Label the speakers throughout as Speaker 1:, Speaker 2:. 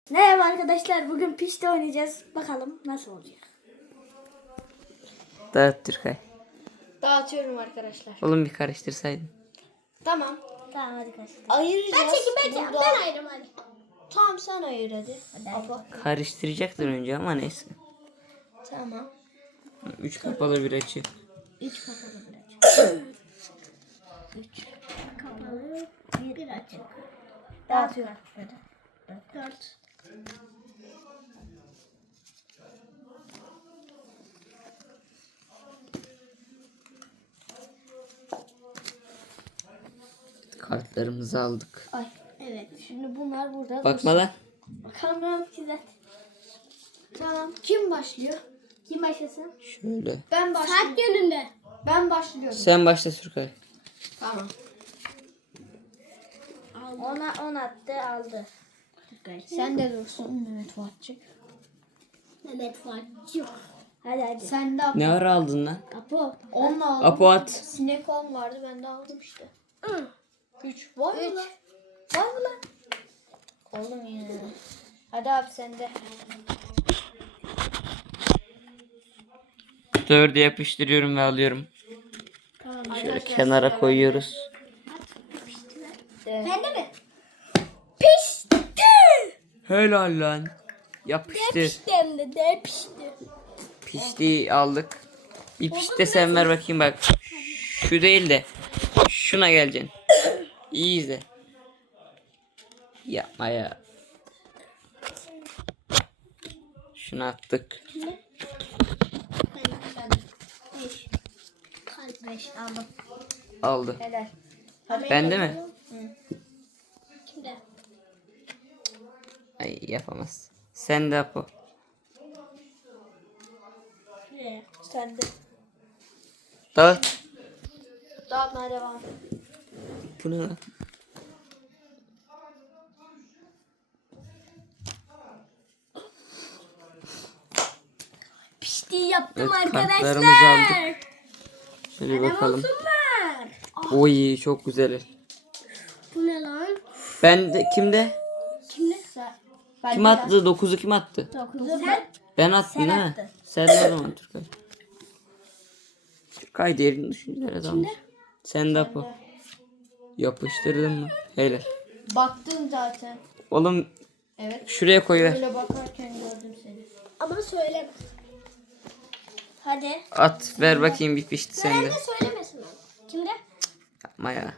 Speaker 1: Merhaba arkadaşlar, bugün pişti oynayacağız. Bakalım nasıl olacak.
Speaker 2: Dağıt Türkay.
Speaker 3: Dağıtıyorum arkadaşlar.
Speaker 2: Oğlum bir karıştırsaydın.
Speaker 3: Tamam.
Speaker 1: Tamam hadi karıştır.
Speaker 3: Ayıracağız.
Speaker 1: Ben ayırım hadi.
Speaker 3: Tamam sen ayır hadi. Apa.
Speaker 2: Karıştıracaktın önce ama neyse.
Speaker 3: Tamam.
Speaker 2: 3 kapalı bir açı.
Speaker 1: 3 kapalı bir açık. 3 kapalı bir açık. Dağıtıyorum. 4.
Speaker 2: Kartlarımızı aldık.
Speaker 1: Ay evet, şimdi bunlar burada.
Speaker 2: Bakma lan.
Speaker 1: Bakalım güzel.
Speaker 3: Tamam. Kim başlıyor?
Speaker 1: Kim başlasın?
Speaker 2: Şöyle.
Speaker 3: Ben başlıyorum.
Speaker 1: Saat yönünde.
Speaker 3: Ben başlıyorum.
Speaker 2: Sen başla Türkay.
Speaker 3: Tamam.
Speaker 1: Ona 10 attı, aldı.
Speaker 3: Sen de dursun Mehmet Fuatçık.
Speaker 1: Mehmet Fatih. Hadi.
Speaker 3: Sen de
Speaker 2: Ne ara aldın lan?
Speaker 1: Apo.
Speaker 3: 10 aldım.
Speaker 2: Apo at.
Speaker 3: Sinek 10 vardı ben de aldım işte. 3 var mı lan? Var mı lan? Oğlum ya. Hadi abi sen de.
Speaker 2: 4'e yapıştırıyorum ve alıyorum.
Speaker 1: Tamam.
Speaker 2: Şöyle kenara koyuyoruz.
Speaker 1: Ben de mi? Pişti.
Speaker 2: Helal lan. Yapıştır.
Speaker 1: Hem de pişti.
Speaker 2: Pişti aldık. Bir pişti de sen ver bakayım bak. Şu değil de şuna geleceksin. İyi izle. Yapma ya. Şunu attık.
Speaker 1: Ben 5. Kaç 5 aldım.
Speaker 2: Aldı.
Speaker 3: Helal.
Speaker 2: Bende mi?
Speaker 1: Kimde?
Speaker 2: Ay yapamaz. Sen de Apo.
Speaker 1: Şuraya.
Speaker 3: Sen de.
Speaker 2: Dağıt.
Speaker 3: Dağıtmaya devam et.
Speaker 2: Bu ne lan?
Speaker 1: Pişti yaptım
Speaker 2: Evet,
Speaker 1: arkadaşlar.
Speaker 2: kartlarımızı aldık. Şöyle bakalım.
Speaker 1: Olsunlar.
Speaker 2: Oy çok güzel.
Speaker 1: Bu ne lan?
Speaker 2: Ben de kimde?
Speaker 1: Kimde?
Speaker 3: Ben
Speaker 2: Kim
Speaker 3: de-
Speaker 2: attı? 9'u kim attı?
Speaker 1: 9'u sen.
Speaker 2: Ben attım
Speaker 1: Sen
Speaker 2: ha.
Speaker 1: attın.
Speaker 2: Sen ne zaman Türkay? Türkay derin düşüncelere dalmış. Sen de Apo. Yapıştırdın mı? Helal.
Speaker 3: Baktım zaten.
Speaker 2: Oğlum
Speaker 3: Evet.
Speaker 2: şuraya koyuver.
Speaker 3: Böyle bakarken gördüm seni.
Speaker 1: Ama söyleme. Hadi.
Speaker 2: At ver bakayım bir pişti sende.
Speaker 1: Ne söylemesin lan. Kimde?
Speaker 2: Yapma ya.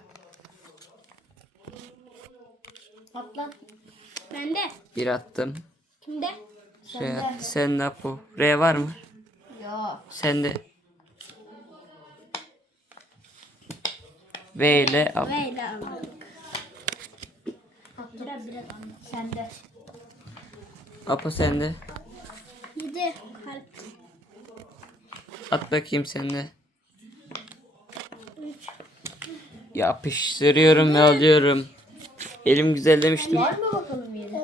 Speaker 3: Atla.
Speaker 1: Bende.
Speaker 2: Bir attım.
Speaker 1: Kimde?
Speaker 2: Şey attı. Sen de Apo. R var mı?
Speaker 3: Ya.
Speaker 2: Sende. V ile Apo.
Speaker 1: Böyle aldık. Biraz aldım.
Speaker 3: Sende.
Speaker 2: Apo sende.
Speaker 1: 7. Kalp.
Speaker 2: At bakayım sende. Yapıştırıyorum ve alıyorum. Elim güzel demiştim.
Speaker 3: Var mı bakalım yeri?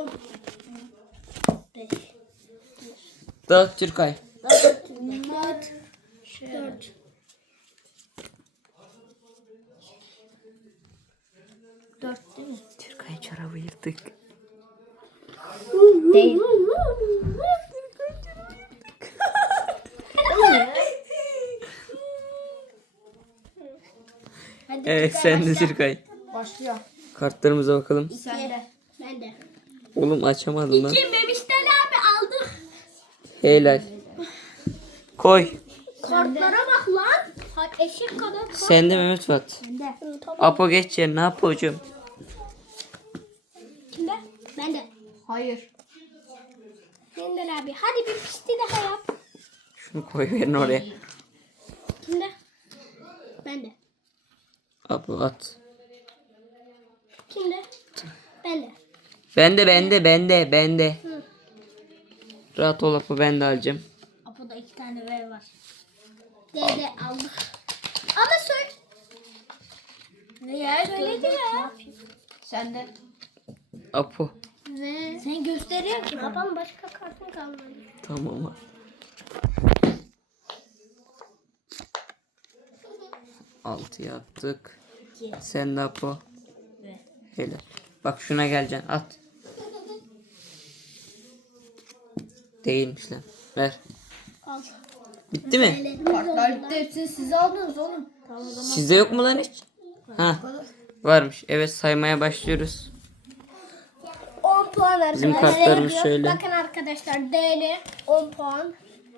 Speaker 1: 5.
Speaker 2: Dağıt Türkay.
Speaker 1: 4. 4. Dört değil mi?
Speaker 2: Türkay çorabı yırtık.
Speaker 3: Değil.
Speaker 1: Hadi
Speaker 2: Evet sen de Türkay.
Speaker 3: Başlıyor.
Speaker 2: Kartlarımıza bakalım.
Speaker 3: Sende.
Speaker 1: Ben de.
Speaker 2: Oğlum açamadım lan.
Speaker 1: Kim Memişten abi aldı.
Speaker 2: Helal. Koy.
Speaker 1: Kartlara bak lan. Eşek kadar kart.
Speaker 2: Sen de Mehmet Fuat.
Speaker 1: Bende. Tamam.
Speaker 2: Apo geç yerine Apo hocam.
Speaker 1: Kimde? Bende.
Speaker 3: Hayır.
Speaker 1: Benden abi. Hadi bir pisti daha yap.
Speaker 2: Şunu koy verin oraya.
Speaker 1: Kimde? Bende.
Speaker 2: Apo at.
Speaker 1: Kimde? Bende.
Speaker 2: Bende. Rahat ol Apo ben de alacağım.
Speaker 1: Apo'da 2 tane V var. Dede aldık. Ama söyle. Ne ya? Söyledi ya.
Speaker 3: Sende.
Speaker 2: Apo.
Speaker 1: Ve sen gösteriyor ki. Babam başka kartın kalmadı.
Speaker 2: Tamam abi. Altı yaptık. Sen de Apo.
Speaker 1: Evet.
Speaker 2: Helal. Bak şuna geleceksin at. Değilmiş lan. Ver.
Speaker 1: Al.
Speaker 2: Bitti mi?
Speaker 3: Kartlar bitti, hepsini siz aldınız oğlum. Tamam o zaman.
Speaker 2: Sizde yok mu lan hiç? Ha, varmış. Evet, saymaya başlıyoruz.
Speaker 1: 10 puan arkadaşlar.
Speaker 2: Bizim kartlarımız
Speaker 1: Diyor.
Speaker 2: şöyle.
Speaker 1: Bakın arkadaşlar değeri 10 puan.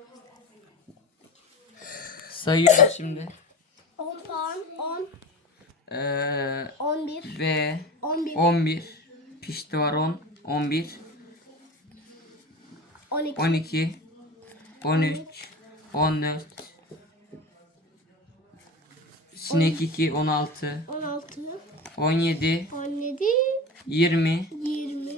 Speaker 2: Sayıyoruz şimdi.
Speaker 1: 10 puan. 10.
Speaker 2: Ee,
Speaker 1: 11.
Speaker 2: ve
Speaker 1: 11.
Speaker 2: 11. Pişti var 10. 11.
Speaker 1: 12.
Speaker 2: 12. 13. 14. Sinek 2. 16.
Speaker 1: 16.
Speaker 2: 17.
Speaker 1: 17.
Speaker 2: 20.
Speaker 1: 20.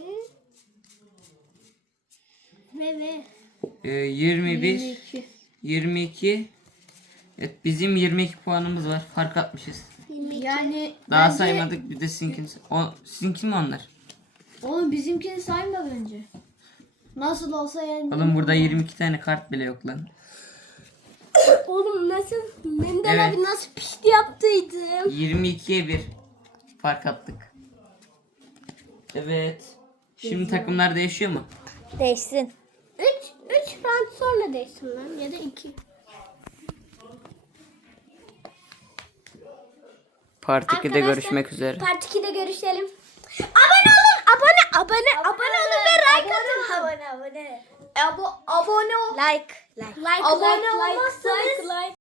Speaker 1: Ve
Speaker 2: 21.
Speaker 3: 22.
Speaker 2: 22. Evet, bizim 22 puanımız var. Fark atmışız.
Speaker 1: 22.
Speaker 3: Yani
Speaker 2: Daha
Speaker 3: bence-
Speaker 2: saymadık. Bir de sizinkini. Sizinki mi onlar?
Speaker 3: Oğlum bizimkini sayma bence. Nasıl olsa yani.
Speaker 2: Oğlum burada 22 tane kart bile yok lan.
Speaker 1: Oğlum nasıl? Mehmet
Speaker 2: Evet.
Speaker 1: abi nasıl pişti yaptıydım.
Speaker 2: 22'ye 1 fark attık. Evet. Şimdi takımlar değişiyor mu?
Speaker 1: Değişsin. 3 round sonra değişsin lan ya da 2.
Speaker 2: Part 2'de
Speaker 1: Arkadaşlar,
Speaker 2: görüşmek üzere.
Speaker 1: Part 2'de görüşelim. Abone olun. Abone olun ve like atın.
Speaker 3: Abone ol.
Speaker 1: Like.
Speaker 3: Abone
Speaker 1: like,
Speaker 3: olmazsanız-
Speaker 1: like.